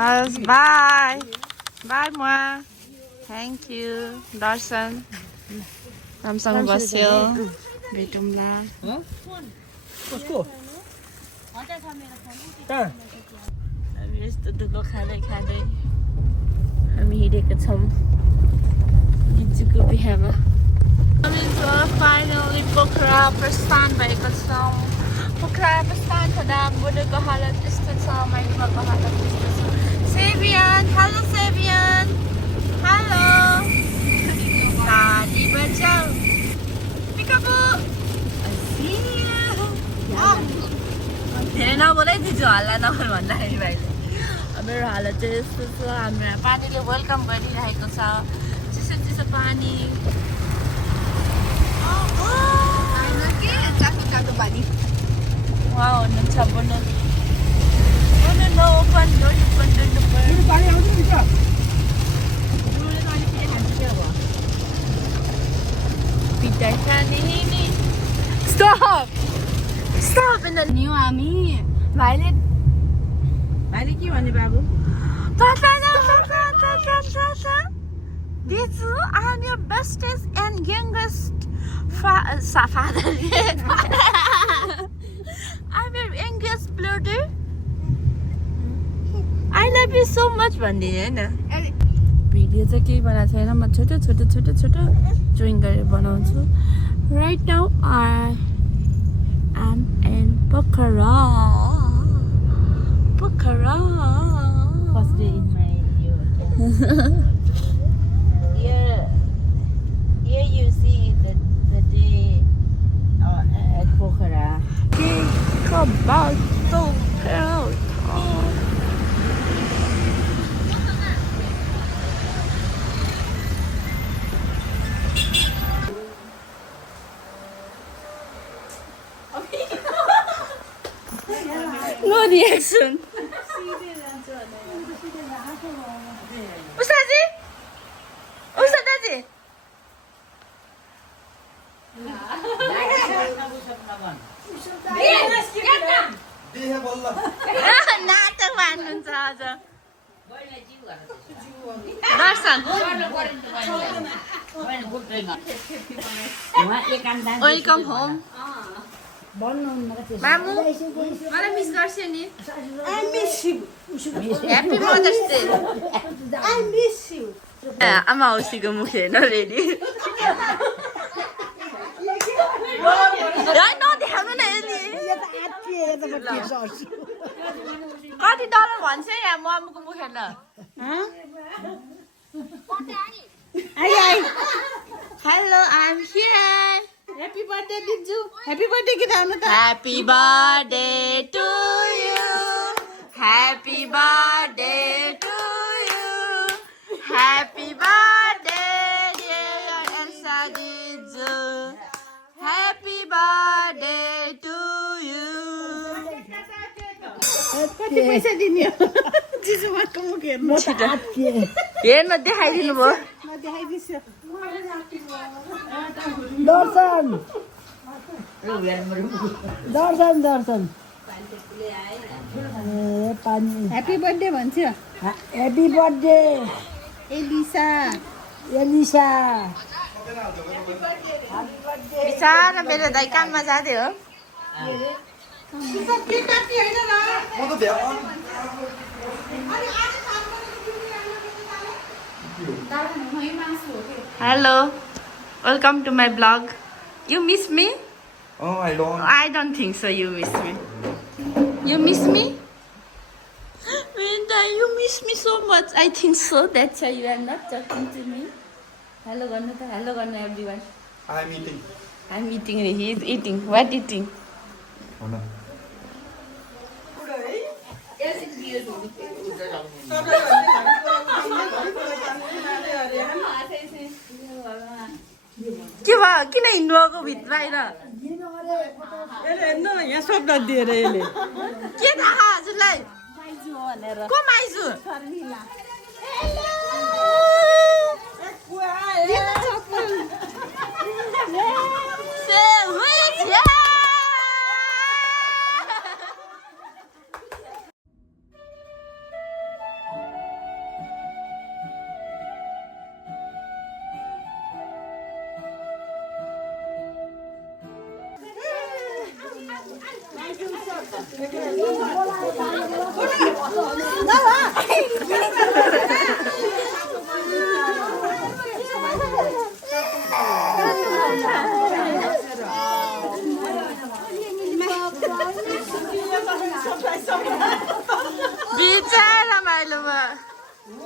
Bye. Bye मुआ. Thank you. दर्शन. रामसँग बस्यो. भेटौँला. कसको कहाँ हामी यस्तो दुःख खाँदै खाँदै हामी हिँडेका छौँ दिजुको बिहामा. हामी फाइनली पोखरा प्रस्थान भएका छौँ. पोखरा प्रस्थान हुँदा बुढोको हालत त्यस्तो छ, माइतीमाको हालत त्यस्तो छ. सेभियन, हेलो सेभियन, हेलो. ताली बजाऊ. पिकाबु. धेरै नबोलै दिजु हल्ला नगर भन्दाखेरि भाइले. मेरो हालत चाहिँ यस्तो छ. हाम्रो पानीले वेलकम गरिरहेको छ. चिसो चिसो पानी. उहाँ हुनुहुन्छ बोल्नु. ओपन पिता खाने. Stop in the new army. Violet के भने बाबु? Dizu, I'm your bestest and youngest father. I'm your youngest brother. I love you so much भन्दिने हैन. भिडियो चाहिँ केही बनाएको छैन. म छोटो ड्रइङ गरेर बनाउँछु. Right now I'm in Pokhara. First day in my here you see the day at Pokhara. Think about so proud. No reaction. Ustazi? Ustazi? नाटक मान्नुहुन्छ आज. दर्शन वेलकम होम. मामु मलाई मिस गर्छ नि. I miss you. Happy mother's day. I miss you. आमा औसीको मुख हेर्न ready. नदेखाउनु न यसले. कति डलर भन्छ यहाँ मामुको मुख हेर्न. Hello I'm here. Happy birthday, Diju. Happy birthday kita anu ta. Happy birthday to you. Happy birthday to you. Happy birthday dear Elsa Diju. Happy birthday to you. कति पैसा दिने हो जिजु माको मुख हेर्नु. हेर्न देखाइदिनु भयो. म देखाइदिन्छु. दर्शन ह्याप्पी बर्थडे भन्छ. Happy birthday Elisa. बिचारा मेरो दाइ काममा जाँदै हो. Hello, welcome to my vlog. You miss me? Oh, I don't. I don't think so. You miss me. You miss me? Vinda, you miss me so much. I think so. That's why you are not talking to me. Hello, everyone. I'm eating. I'm eating. He is eating. What eating? Oh no. के भयो? किन हिँड्नु भएको भित्र बाहिर? हेर्नु यहाँ शब्द दिएर यसले. के थाहा हजुरलाई? को माइजू? Buna,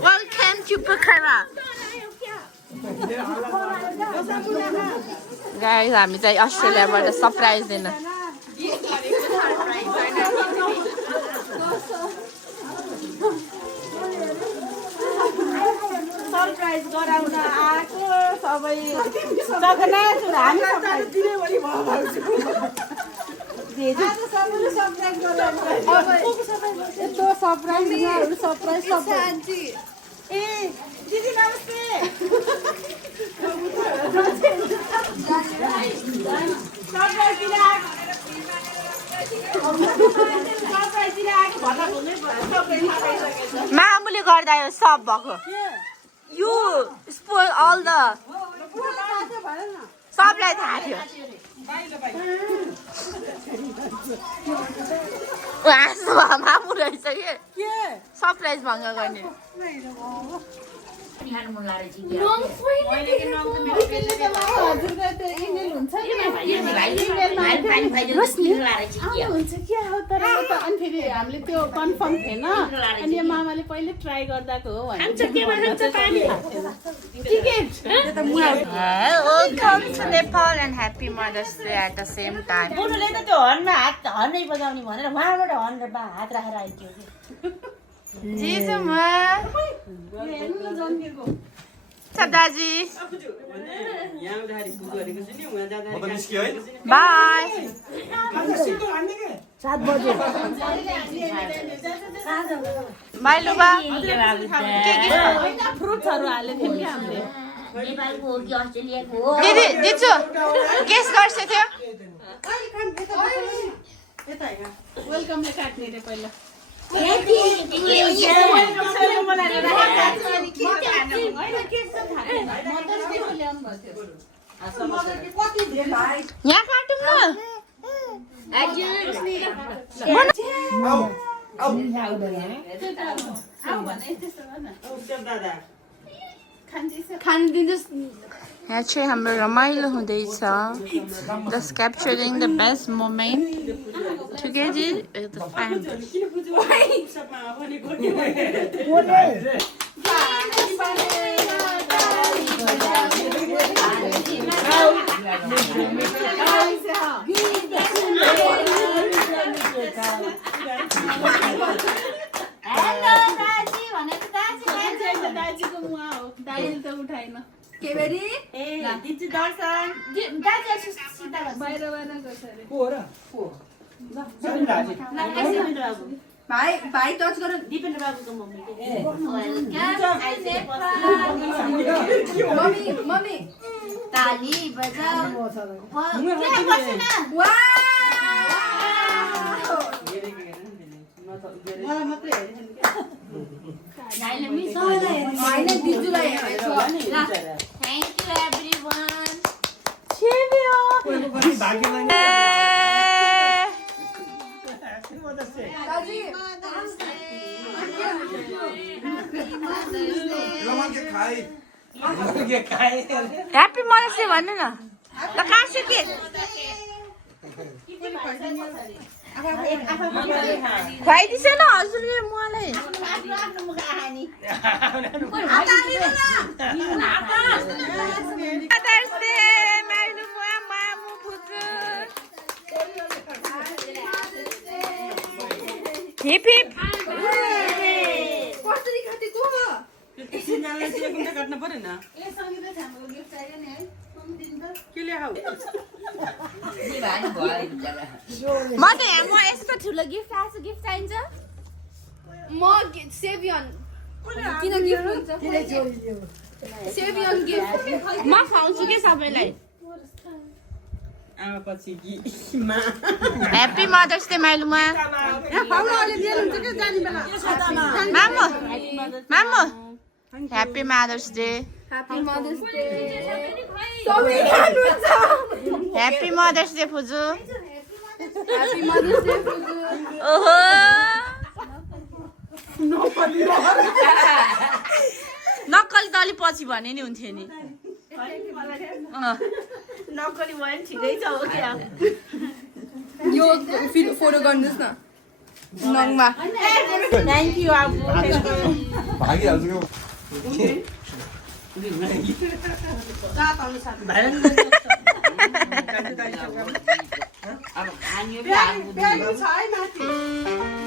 welcome to Pokhara. Guys, हामी चाहिँ अस्ट्रेलियाबाट सरप्राइज दिन सरप्राइज गराउन आएको सबै जगना छु हामी सरप्राइज गराउन अब यस्तो सरप्राइज सबै ए दिदी नमस्ते सरप्राइज दिन मामुले गर्दा यो सब भएको You spoil all the सबलाई थाहा थियो मामु रहेछ कि सरप्राइज भङ्ग गर्ने अनि फेरि हामीले त्यो कन्फर्म थिएन अनि यो मामाले पहिले ट्राई गर्दाको हो Welcome to Nepal and happy Mother's Day at the same time. बुनुले त त्यो हर्नमा हात हर्नै बजाउने भनेर उहाँबाट हर्न हात राखेर आइदियो जिजु म दाजी बाई 7 बजे माइलुबा फ्रुट्सहरू हालेको थियौँ कि हामीले नेपालको हो कि अस्ट्रेलियाको हो दिदी जिजु गेस गर्छ थियो वेलकमले काट्ने रे पहिला यहाँ काटौँ न खान दिनुहोस् यहाँ चाहिँ हाम्रो रमाइलो हुँदैछ just capturing the best moment together with the family दाजीको मुहा हो दाजीले त उठाएन के बेरी दिन्छु दर्शन बाहिर गर्छ अरे भाइ टच गर दिपेन्द्र बाबुको मम्मी मम्मी ताली बजाऊ Thank you everyone. Happy mother's day भन्नु न ल काट्छु के खुवाइदिन्छ न हजुरले मलाई मदर्स डे माइलु मुआ मामु बुजु हिप हिप कसरी खाटेको काट्नु पर्यो न म त म यस्तो ठुलो गिफ्ट आएको गिफ्ट चाहिन्छ म सेभियन किन गिफ्ट हुन्छ सेभियन गिफ्ट म खुवाउँछु के सबैलाई ह्याप्पी मदर्स डे माइलुमा मामु मामु happy mother's day Happy Mother's Day. Happy mother's day फुजू Happy Mother's Day. ओहो नक्कली त अलि पछि भने नि हुन्थ्यो नि नक्कली भयो नि ठिकै छ हो क्या यो फोटो गर्नुहोस् न नङमा थ्याङ्क यू आबु भागिहाल्छु अब खानियो ब्याग छ है माथि